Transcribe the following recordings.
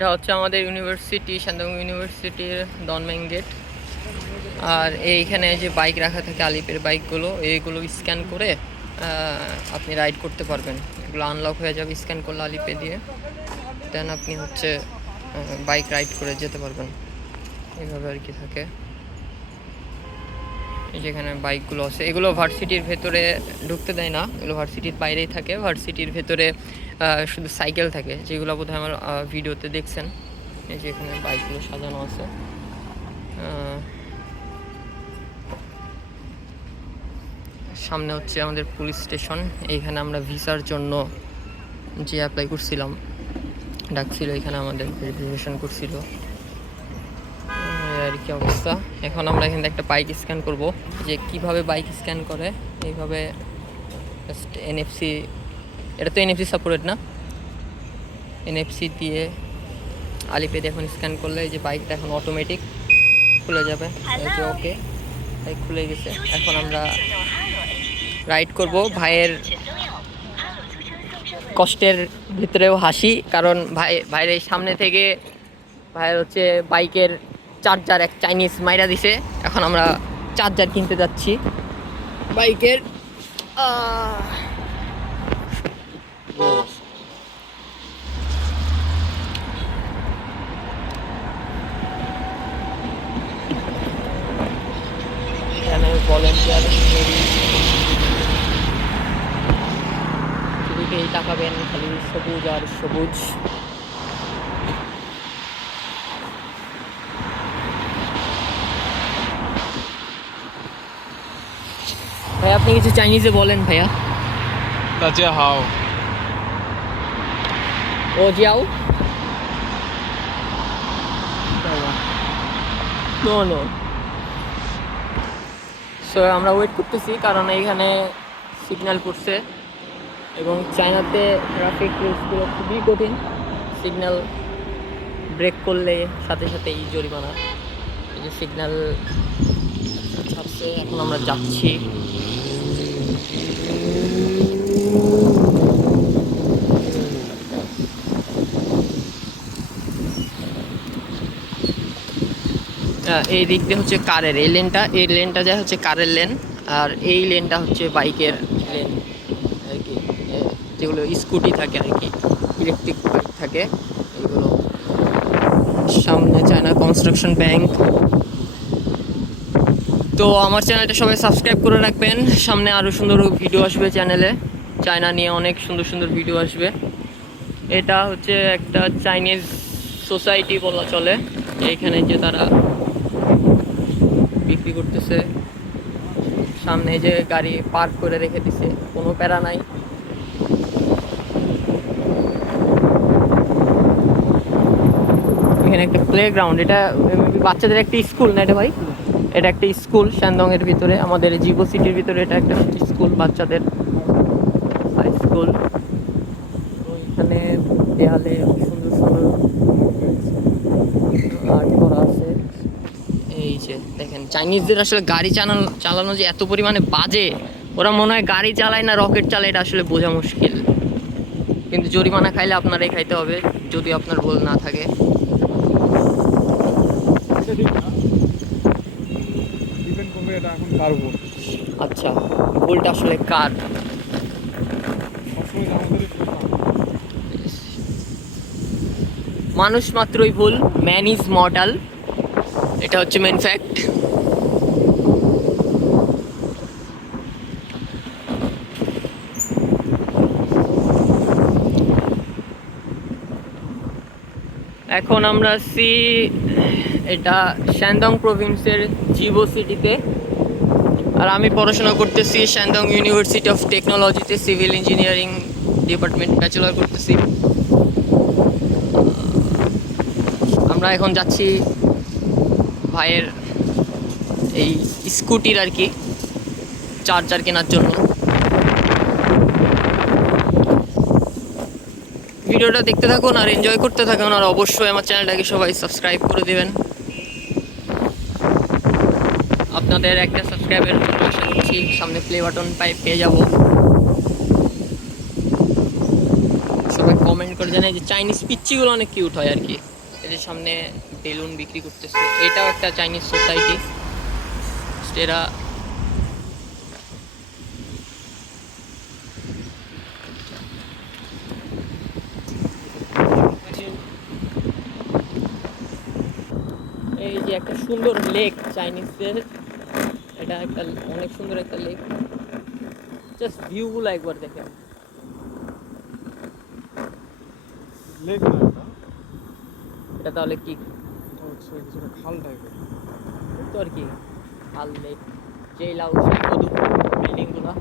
এটা হচ্ছে আমাদের ইউনিভার্সিটি শান্তং ইউনিভার্সিটির দনমেং গেট। আর এইখানে যে বাইক রাখা থাকে আলিপের বাইকগুলো, এইগুলো স্ক্যান করে আপনি রাইড করতে পারবেন। এগুলো আনলক হয়ে যাবে স্ক্যান করলে আলিপে দিয়ে। দেন আপনি হচ্ছে বাইক রাইড করে যেতে পারবেন। এইভাবে আর কি থাকে। যেখানে বাইকগুলো আছে, এগুলো ভার্সিটির ভেতরে ঢুকতে দেয় না, এগুলো ভার্সিটির বাইরেই থাকে, ভার্সিটির ভেতরে শুধু সাইকেল থাকে, যেগুলো বোধহয় আমার ভিডিওতে দেখছেন। এই যে এখানে বাইকগুলো সাজানো আছে। সামনে হচ্ছে আমাদের পুলিশ স্টেশন, এইখানে আমরা ভিসার জন্য যে অ্যাপ্লাই করছিলাম, ডাকছিল, এখানে আমাদের ভেরিফিকেশন করছিল। কি অবস্থা? এখন আমরা এখানে একটা বাইক স্ক্যান করব। যে কীভাবে বাইক স্ক্যান করে এইভাবে জাস্ট এনএফসি এটা তো এনএফসি সাপোর্টেড না? এনএফসি দিয়ে আলিপেড এখন স্ক্যান করলে এই যে বাইকটা এখন অটোমেটিক খুলে যাবে। এই যে ওকে বাইক খুলে গেছে। এখন আমরা রাইড করব। ভাইয়ের কষ্টের ভিতরেও হাসি কারণ ভাই ভাইয়ের সামনে থেকে ভাইয়ের হচ্ছে বাইকের চার্জার এক চাইনিজ মাইরা দিছে। এখন আমরা চার্জার কিনতে যাচ্ছি। বাইকের ভলেন্টিয়ার তাকাবেন খালি সবুজ আর সবুজ। ভাই আপনি কিছু চাইনিজে বলেন ভাইয়া। তাজে হাও ও জিয়াও নো নো সো আমরা ওয়েট করতেছি কারণ এইখানে সিগন্যাল পড়ছে এবং চায়নাতে ট্রাফিক রুলসগুলো খুবই কঠিন। সিগন্যাল ব্রেক করলে সাথে সাথেই জরিমানা। এই যে সিগন্যাল এখন আমরা যাচ্ছি। এই দিক দিয়ে হচ্ছে কারের, এই লেনটা এই লেনটা যায় হচ্ছে কারের লেন, আর এই লেনটা হচ্ছে বাইকের লেন, আর কি যেগুলো স্কুটি থাকে আর কি ইলেকট্রিক বাইক থাকে, এগুলো। সামনে চায়না কনস্ট্রাকশন ব্যাংক তো আমার চ্যানেলটা সবাই সাবস্ক্রাইব করে রাখবেন, সামনে আরও সুন্দর ভিডিও আসবে চ্যানেলে চায়না নিয়ে অনেক সুন্দর সুন্দর ভিডিও আসবে। এটা হচ্ছে একটা চাইনিজ সোসাইটি বলা চলে। এইখানে যে তারা বিক্রি করতেছে। সামনে যে গাড়ি পার্ক করে রেখে দিছে, কোনো প্যারা নাই। এখানে একটা প্লে গ্রাউন্ড এটা বাচ্চাদের একটা স্কুল না এটা ভাই? এটা একটা স্কুল শ্যান্দং ভিতরে। আমাদের জিবো সিটির ভিতরে এটা একটা স্কুল বাচ্চাদের। হাই স্কুল এখানে দেয়ালে সুন্দর সুন্দর আর্ট করা আছে। এই যে দেখেন চাইনিজদের আসলে গাড়ি চালানো চালানো যে এত পরিমাণে বাজে ওরা মনে হয় গাড়ি চালায় না রকেট চালায় এটা আসলে বোঝা মুশকিল। কিন্তু জরিমানা খাইলে আপনারাই খাইতে হবে যদি আপনার ভুল না থাকে। আচ্ছা ভুলটা আসলে কার সবসময় আমাদেরই ভুল না। মানুষ মাত্রই ভুল ম্যান ইজ মর্টাল এটা হচ্ছে মেন ফ্যাক্ট এখন আমরা আছি এটা শ্যান্দং প্রভিন্সের জিবো সিটিতে আর আমি পড়াশোনা করতেছি শ্যান্দং ইউনিভার্সিটি অফ টেকনোলজিতে সিভিল ইঞ্জিনিয়ারিং ডিপার্টমেন্ট ব্যাচেলর করতেছি। আমরা এখন যাচ্ছি ভাইয়ের এই স্কুটির আর কি চার্জার কেনার জন্য। ভিডিওটা দেখতে থাকুন আর এনজয় করতে থাকুন, আর অবশ্যই আমার চ্যানেলটাকে সবাই সাবস্ক্রাইব করে দেবেন। আপনাদের একটা সাবস্ক্রাইবের আশা করছি সামনে প্লে বাটন পাই পেয়ে যাব। সবাই কমেন্ট কমেন্ট করে জানাই যে চাইনিজ পিচ্চিগুলো অনেক কিউট হয় আর কি। এদের সামনে বেলুন বিক্রি করতেছে, এটাও একটা চাইনিজ সোসাইটি এরা এই যে একটা সুন্দর লেক চাইনিজদের এটা একটা, অনেক সুন্দর একটা লেক। জাস্ট ভিউগুলো একবার দেখেন। লেক না। এটা তাহলে কি? এটা হচ্ছে কিছুটা খাল টাইপের তো আর কি খাল লেক যেই লাউ সেই মধু বিল্ডিংগুলো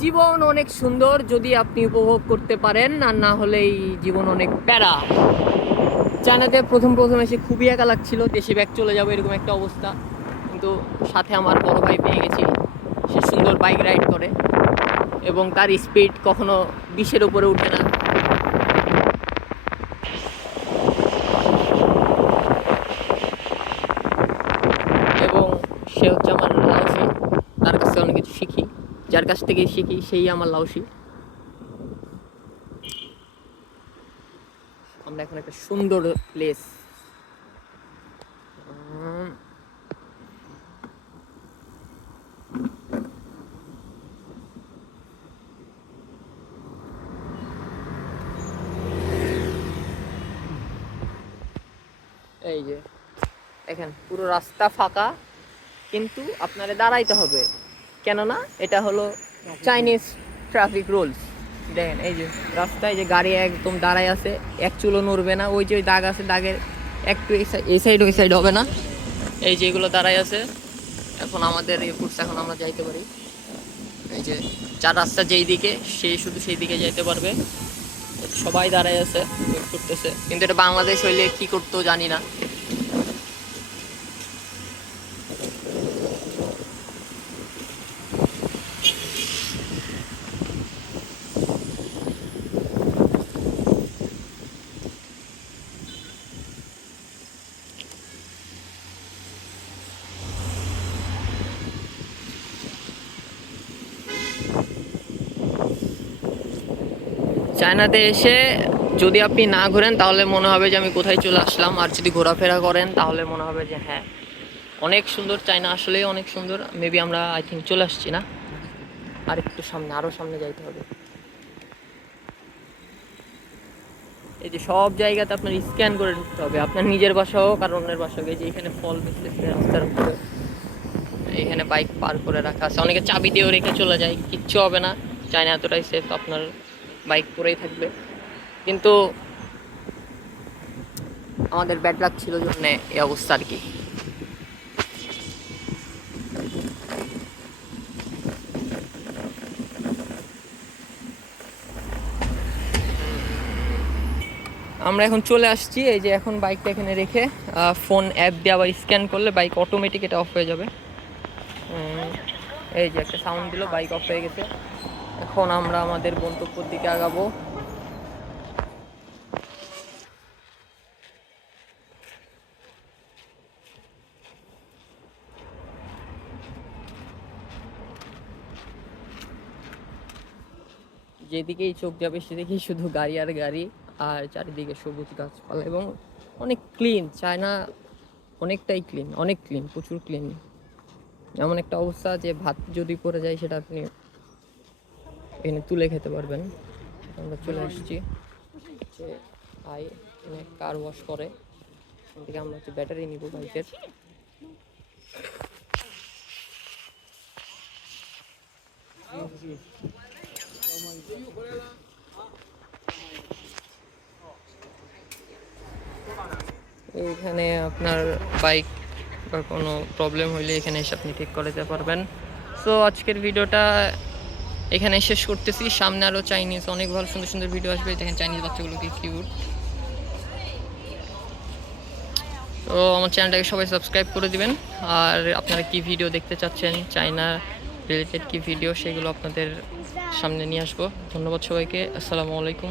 জীবন অনেক সুন্দর যদি আপনি উপভোগ করতে পারেন আর না হলে এই জীবন অনেক প্যারা। চায়নাতে প্রথম প্রথম এসে খুবই একা লাগছিল দেশে ব্যাগ চলে যাবে এরকম একটা অবস্থা। কিন্তু সাথে আমার বড় ভাই পেয়ে গেছি সে সুন্দর বাইক রাইড করে। এবং তার স্পিড কখনো বিশের উপরে উঠে না। এবং সে হচ্ছে আমার লাউসি। তার কাছ অনেক কিছু শিখি। যার কাছ থেকে শিখি, সেই আমার লাউসি। আমরা এখন একটা সুন্দর প্লেস এই যে, দেখেন, পুরো রাস্তা ফাঁকা, কিন্তু আপনারে দাঁড়াইতে হবে। কেননা এটা হলো চাইনিজ ট্রাফিক রুলস দেখেন, এই যে রাস্তায় যে গাড়ি একদম দাঁড়ায় আছে, এক চুলো নড়বে না, ওই যে দাগ আছে, দাগের একটু এই সাইড ওই সাইড হবে না। এই যে এগুলো দাঁড়ায় আছে, এখন আমাদের এই এখন আমরা যাইতে পারি। এই যে চার রাস্তা যেই দিকে, সে শুধু সেই দিকে যাইতে পারবে। সবাই দাঁড়ায় আছে করতেছে কিন্তু এটা বাংলাদেশ হইলে কি করতো জানি না। চায়নাতে এসে যদি আপনি না ঘোরেন, তাহলে মনে হবে যে আমি কোথায় চলে আসলাম। আর যদি ঘোরাফেরা করেন, তাহলে মনে হবে যে হ্যাঁ অনেক সুন্দর। চায়না আসলেই অনেক সুন্দর। মেবি আমরা আই থিঙ্ক চলে আসছি না? আর একটু সামনে আরও সামনে যাইতে হবে। এই যে সব জায়গাতে আপনার স্ক্যান করে ঢুকতে হবে। আপনার নিজের বাসা হোক আর অন্যের বাসা হোক। এই যে এখানে ফল বেচতেছে রাস্তার উপরে এখানে বাইক পার করে রাখা আছে। অনেকে চাবি দিয়েও রেখে চলে যায়। কিচ্ছু হবে না। চায়না এতটাই সেফ আপনার বাইক পরেই থাকবে। কিন্তু আমাদের ব্যাড লাক ছিল জন্য এই অবস্থা আর কি। আমরা এখন চলে আসছি এই যে এখন বাইকটা এখানে রেখে ফোন অ্যাপ দিয়ে আবার স্ক্যান করলে বাইক অটোমেটিক এটা অফ হয়ে যাবে। এই যে একটা সাউন্ড দিল বাইক অফ হয়ে গেছে। এখন আমরা আমাদের গন্তব্যের দিকে আগাবো। যেদিকেই চোখ যাবে, সেদিকেই শুধু গাড়ি আর গাড়ি, আর চারিদিকে সবুজ গাছপালা এবং অনেক ক্লিন চায়না অনেকটাই ক্লিন অনেক ক্লিন প্রচুর ক্লিন এমন একটা অবস্থা যে ভাত যদি পড়ে যায়, সেটা আপনি এখানে তুলে খেতে পারবেন। আমরা চলে আসছি। যে আই এখানে কার ওয়াশ করে। এখান থেকে আমরা হচ্ছে ব্যাটারি নিব বাইকের এখানে আপনার বাইক বা কোনো প্রবলেম হইলে এখানে এসে আপনি ঠিক করে দিতে পারবেন। সো আজকের ভিডিওটা এখানে শেষ করতেছি। সামনে আরও চাইনিজ অনেক ভালো সুন্দর সুন্দর ভিডিও আসবে। দেখেন চাইনিজ বাচ্চাগুলো কি কিউট তো আমার চ্যানেলটাকে সবাই সাবস্ক্রাইব করে দিবেন। আর আপনারা কি ভিডিও দেখতে চাচ্ছেন? চাইনা রিলেটেড কি ভিডিও সেগুলো আপনাদের সামনে নিয়ে আসব। ধন্যবাদ সবাইকে। আসসালামু আলাইকুম।